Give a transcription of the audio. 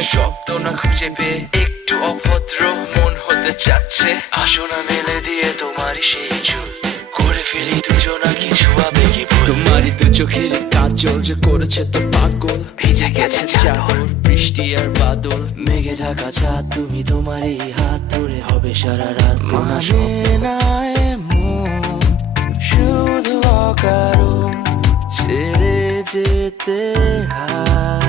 মনে শব্দ না খুঁজে পেয়ে একটু অভদ্র মন হতে চাচ্ছে। আসো না মেলে দিয়ে তোমারই সেই চুল, করে ফেলি দুজনা কিছু আবেগী ভুল। তোমারই দু চোখের কাজল যে করেছে তো পাগল, ভিজে গেছে চাদর বৃষ্টি আর বাদল, মেঘে ঢাকা চাঁদ তুমি তোমারই হাত ধরে হবে সারা রাত। মানে না এমন শুধু অকারণ ছেড়ে যেতে হয়।